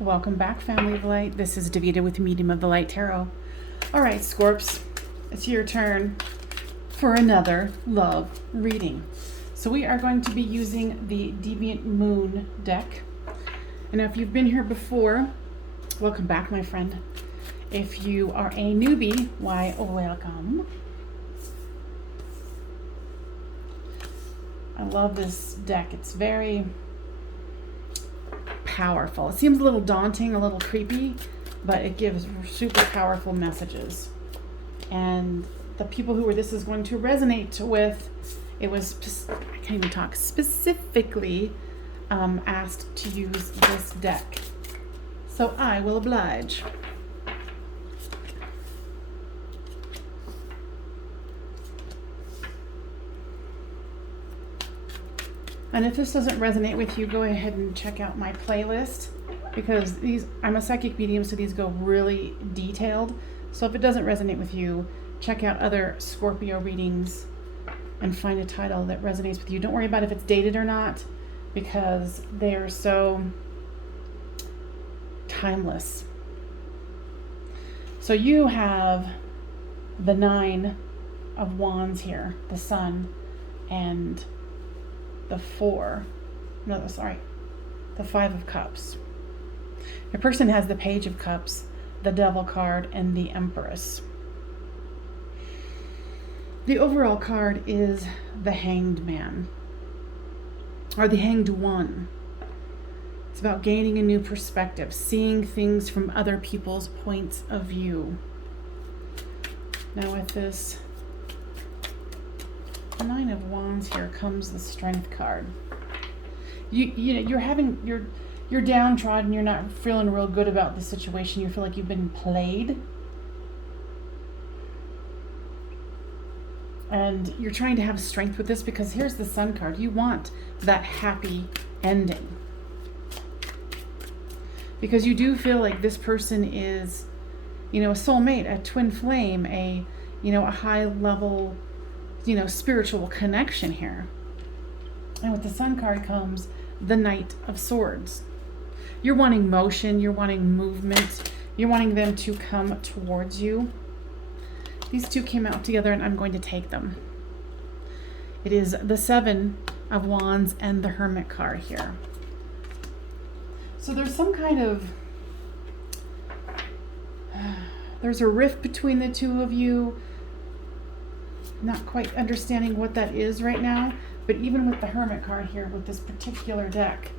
Welcome back, Family of Light. This is Davida with Medium of the Light Tarot. All right, Scorps, it's your turn for another love reading. So we are going to be using the Deviant Moon deck. And if you've been here before, welcome back, my friend. If you are a newbie, why, welcome. I love this deck. It's very powerful. It seems a little daunting, a little creepy, but it gives super powerful messages. And the people who this is going to resonate with, it was, I can't even talk, specifically asked to use this deck. So I will oblige. And if this doesn't resonate with you, go ahead and check out my playlist, because I'm a psychic medium, so these go really detailed. So if it doesn't resonate with you, check out other Scorpio readings and find a title that resonates with you. Don't worry about if it's dated or not, because they're so timeless. So you have the 9 of Wands here, the Sun, and the 5 of Cups. Your person has the Page of Cups, the Devil card, and the Empress. The overall card is the Hanged Man, or the Hanged One. It's about gaining a new perspective, seeing things from other people's points of view. Now with this 9 of Wands here comes the Strength card. You're downtrodden, you're not feeling real good about the situation, you feel like you've been played. And you're trying to have strength with this, because here's the Sun card. You want that happy ending. Because you do feel like this person is, a soulmate, a twin flame, a high level, spiritual connection here. And with the Sun card comes the Knight of Swords. You're wanting motion, you're wanting movement, you're wanting them to come towards you. These two came out together, and I'm going to take them. It is the 7 of Wands and the Hermit card here. So there's some kind of, there's a rift between the two of you. Not quite understanding what that is right now, but even with the Hermit card here, with this particular deck,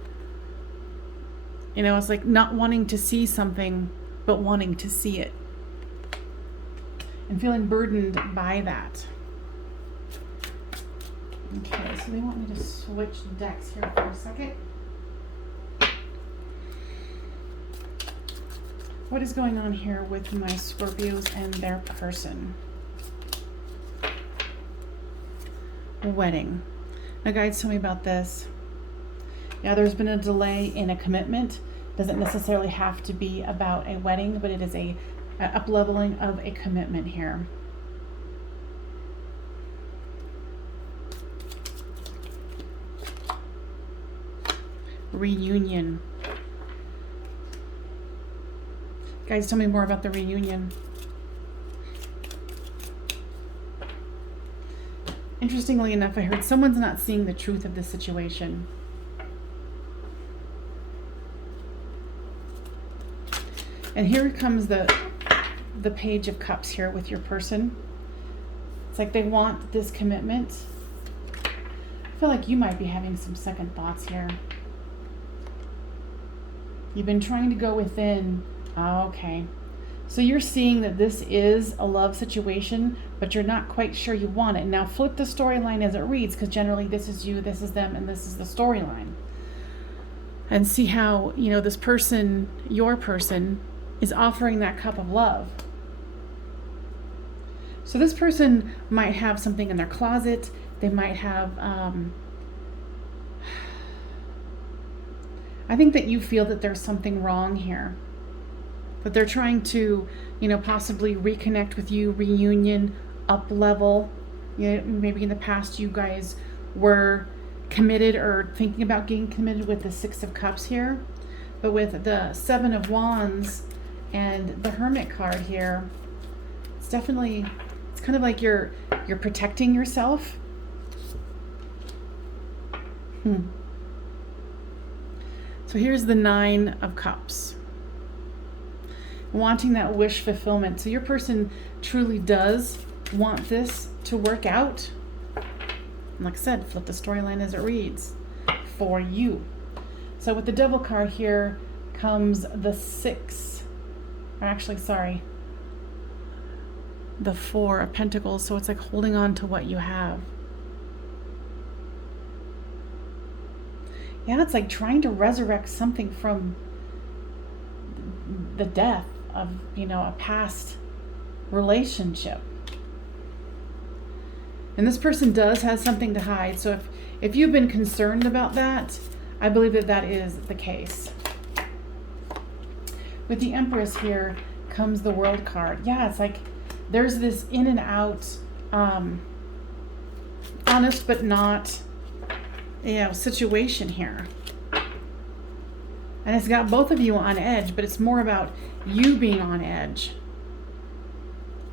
it's like not wanting to see something, but wanting to see it. And feeling burdened by that. Okay, so they want me to switch decks here for a second. What is going on here with my Scorpios and their person? Wedding. Now, guides, tell me about this. Yeah, there's been a delay in a commitment. Doesn't necessarily have to be about a wedding, but it is a up-leveling of a commitment here. Reunion. Guys, tell me more about the reunion. Interestingly enough, I heard someone's not seeing the truth of the situation. And here comes the Page of Cups here with your person. It's like they want this commitment. I feel like you might be having some second thoughts here. You've been trying to go within. Oh, okay. So you're seeing that this is a love situation, but you're not quite sure you want it. Now flip the storyline as it reads, because generally this is you, this is them, and this is the storyline. And see how, this person, your person, is offering that cup of love. So this person might have something in their closet. They might have, I think that you feel that there's something wrong here. But they're trying to, possibly reconnect with you, reunion, up level. Maybe in the past you guys were committed or thinking about getting committed with the 6 of Cups here. But with the Seven of Wands and the Hermit card here, it's definitely, it's kind of like you're protecting yourself. So here's the Nine of Cups. Wanting that wish fulfillment. So your person truly does want this to work out. And like I said, flip the storyline as it reads for you. So with the Devil card here comes the the Four of Pentacles. So it's like holding on to what you have. Yeah, it's like trying to resurrect something from the death of, a past relationship. And this person does have something to hide. So if you've been concerned about that, I believe that is the case. With the Empress here comes the World card. Yeah, it's like there's this in and out, honest but not, situation here. And it's got both of you on edge, but it's more about you being on edge.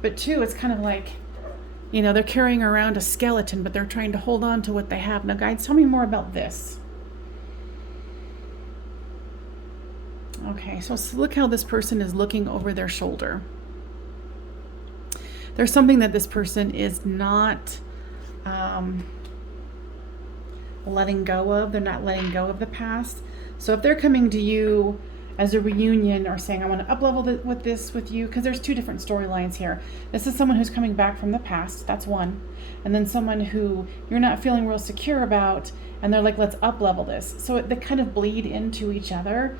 But too, it's kind of like, they're carrying around a skeleton, but they're trying to hold on to what they have. Now, guides, tell me more about this. Okay, so look how this person is looking over their shoulder. There's something that this person is not letting go of. They're not letting go of the past. So if they're coming to you as a reunion or saying, I want to up-level with you, because there's two different storylines here. This is someone who's coming back from the past. That's one. And then someone who you're not feeling real secure about, and they're like, let's up-level this. So they kind of bleed into each other.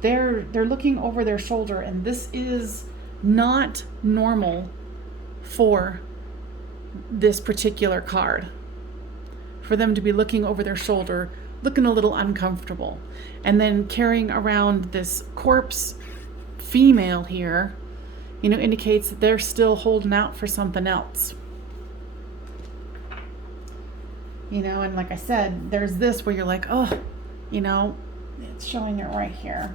They're looking over their shoulder, and this is not normal for this particular card. For them to be looking over their shoulder, looking a little uncomfortable, and then carrying around this corpse female here, indicates that they're still holding out for something else. And like I said, there's this where you're like, oh, it's showing it right here.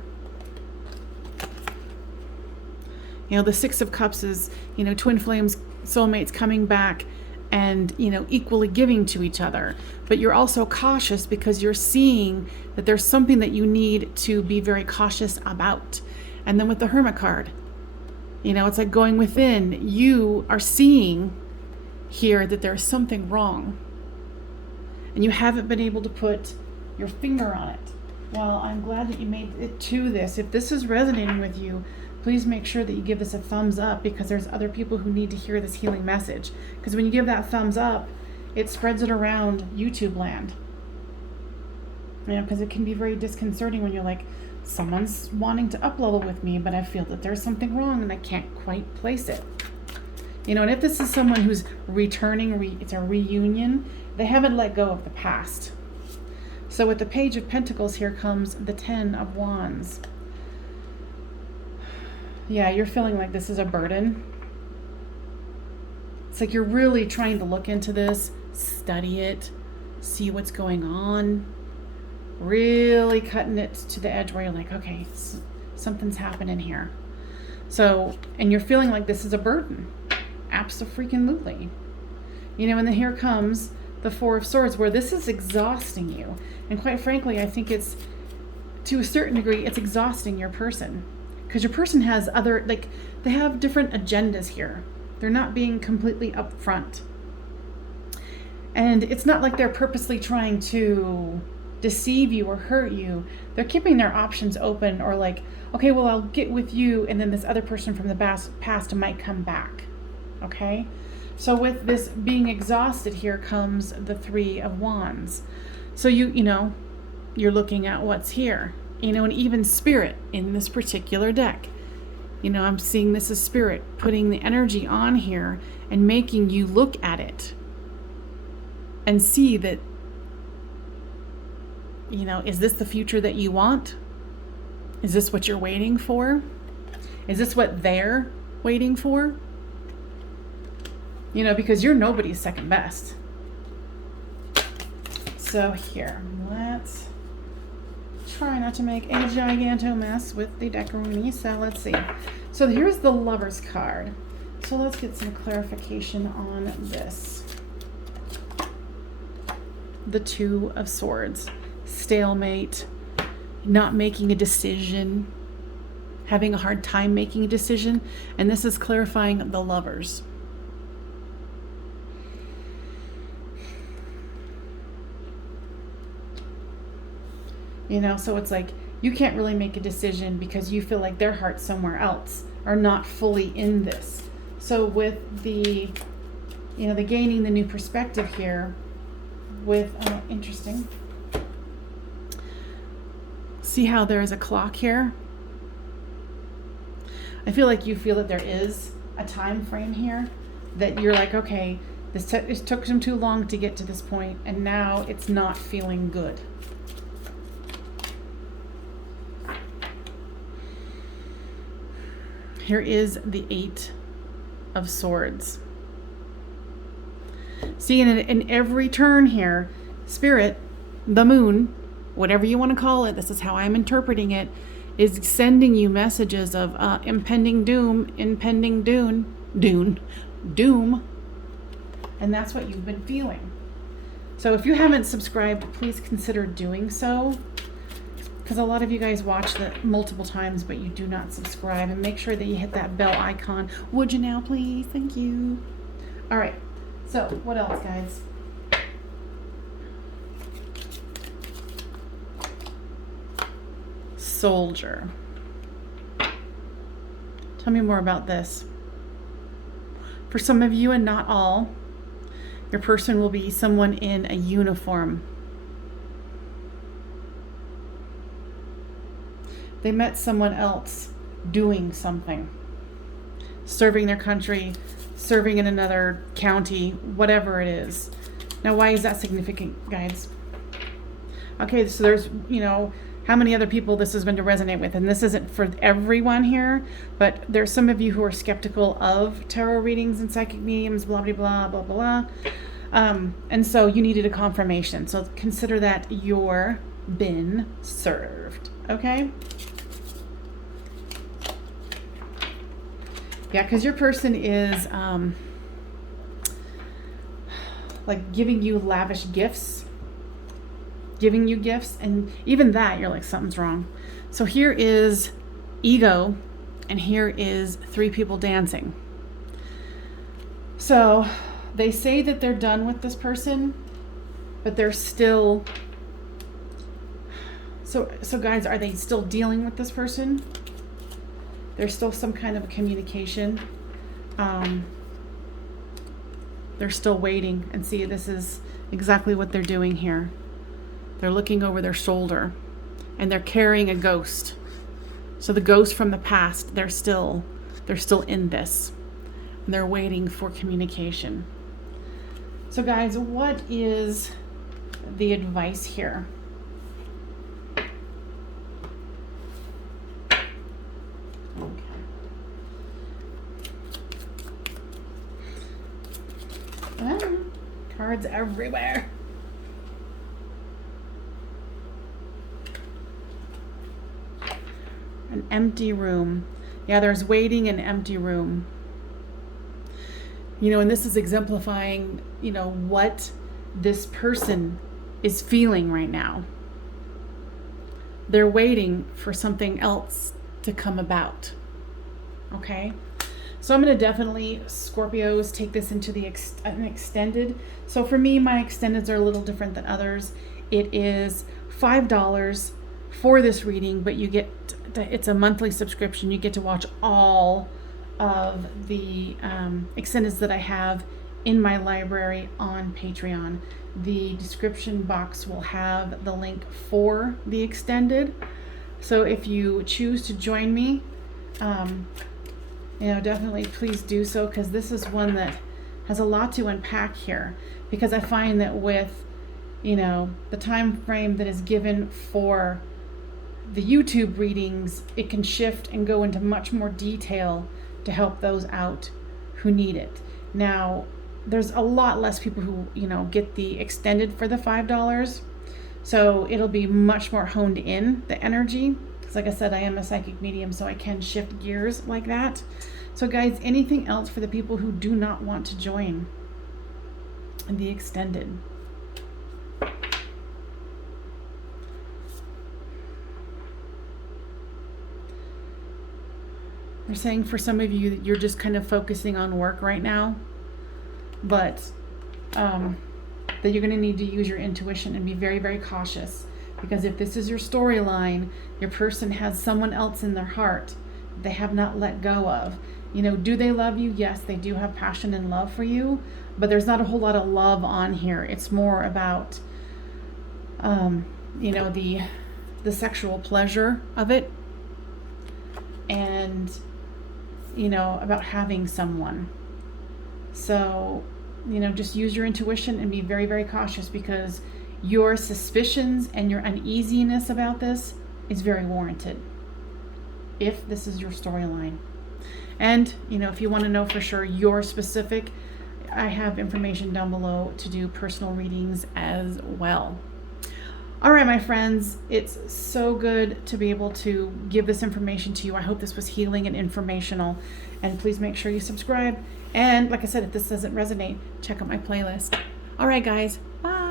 The Six of Cups is, twin flames, soulmates coming back and, equally giving to each other. But you're also cautious because you're seeing that there's something that you need to be very cautious about. And then with the Hermit card, it's like going within. You are seeing here that there's something wrong. And you haven't been able to put your finger on it. Well, I'm glad that you made it to this. If this is resonating with you, please make sure that you give this a thumbs up, because there's other people who need to hear this healing message. Because when you give that thumbs up, it spreads it around YouTube land. Because it can be very disconcerting when you're like, someone's wanting to up-level with me, but I feel that there's something wrong and I can't quite place it. And if this is someone who's returning, it's a reunion, they haven't let go of the past. So with the Page of Pentacles here comes the Ten of Wands. Yeah, you're feeling like this is a burden. It's like you're really trying to look into this, study it, see what's going on, really cutting it to the edge where you're like, okay, something's happening here. So, and you're feeling like this is a burden. Abso-freaking-lutely. And then here comes the Four of Swords, where this is exhausting you. And quite frankly, I think it's, to a certain degree, it's exhausting your person. Because your person has they have different agendas here. They're not being completely upfront. And it's not like they're purposely trying to deceive you or hurt you. They're keeping their options open, or like, okay, well, I'll get with you, and then this other person from the past might come back. Okay? So with this being exhausted here comes the Three of Wands. So you're looking at what's here. And even Spirit in this particular deck. I'm seeing this as Spirit putting the energy on here and making you look at it and see that, is this the future that you want? Is this what you're waiting for? Is this what they're waiting for? Because you're nobody's second best. So here, let's try not to make a giganto mess with the Decaroni. So let's see. So here's the Lover's card. So let's get some clarification on this. The Two of Swords. Stalemate. Not making a decision. Having a hard time making a decision. And this is clarifying the Lovers. You know, so it's like you can't really make a decision because you feel like their heart's somewhere else, or not fully in this. So with the, you know, the gaining the new perspective here with, interesting. See how there is a clock here? I feel like you feel that there is a time frame here that you're like, okay, it took them too long to get to this point, and now it's not feeling good. Here is the Eight of Swords. See, in every turn here, Spirit, the moon, whatever you want to call it, this is how I'm interpreting it, is sending you messages of impending doom, doom. And that's what you've been feeling. So if you haven't subscribed, please consider doing so. Because a lot of you guys watch that multiple times, but you do not subscribe. And make sure that you hit that bell icon. Would you now, please? Thank you. All right. So, what else, guys? Soldier. Tell me more about this. For some of you, and not all, your person will be someone in a uniform. They met someone else doing something, serving their country, serving in another county, whatever it is. Now, why is that significant, guys? Okay, so there's, you know, how many other people this is going to resonate with, and this isn't for everyone here, but there's some of you who are skeptical of tarot readings and psychic mediums, blah, blah, blah, blah, blah. And so you needed a confirmation. So consider that you're been served, okay? Yeah, because your person is like giving you lavish gifts, and even that, you're like, something's wrong. So here is ego, and here is three people dancing. So they say that they're done with this person, but they're still... So guys, are they still dealing with this person? There's still some kind of a communication. They're still waiting. And see, this is exactly what they're doing here. They're looking over their shoulder, and they're carrying a ghost. So the ghost from the past, they're still in this. And they're waiting for communication. So guys, what is the advice here? Cards everywhere. An empty room. Yeah, there's waiting in an empty room. You know, and this is exemplifying, you know, what this person is feeling right now. They're waiting for something else to come about. Okay? So I'm going to definitely, Scorpios, take this into the an extended. So for me, my extendeds are a little different than others. It is $5 for this reading, but you get, it's a monthly subscription. You get to watch all of the extendeds that I have in my library on Patreon. The description box will have the link for the extended. So if you choose to join me, you know, definitely please do so, because this is one that has a lot to unpack here, because I find that with, you know, the time frame that is given for the YouTube readings, it can shift and go into much more detail to help those out who need it. Now, there's a lot less people who, you know, get the extended for the $5. So it'll be much more honed in, the energy. Because like I said, I am a psychic medium, so I can shift gears like that. So guys, anything else for the people who do not want to join the extended? They're saying for some of you, you're just kind of focusing on work right now, but that you're going to need to use your intuition and be very, very cautious. Because if this is your storyline, your person has someone else in their heart they have not let go of. You know, do they love you? Yes, they do have passion and love for you, but there's not a whole lot of love on here. It's more about, you know, the sexual pleasure of it, and, you know, about having someone. So, you know, just use your intuition and be very, very cautious, because your suspicions and your uneasiness about this is very warranted if this is your storyline. And, you know, if you want to know for sure your specific, I have information down below to do personal readings as well. All right, my friends, it's so good to be able to give this information to you. I hope this was healing and informational. And please make sure you subscribe. And like I said, if this doesn't resonate, check out my playlist. All right, guys. Bye.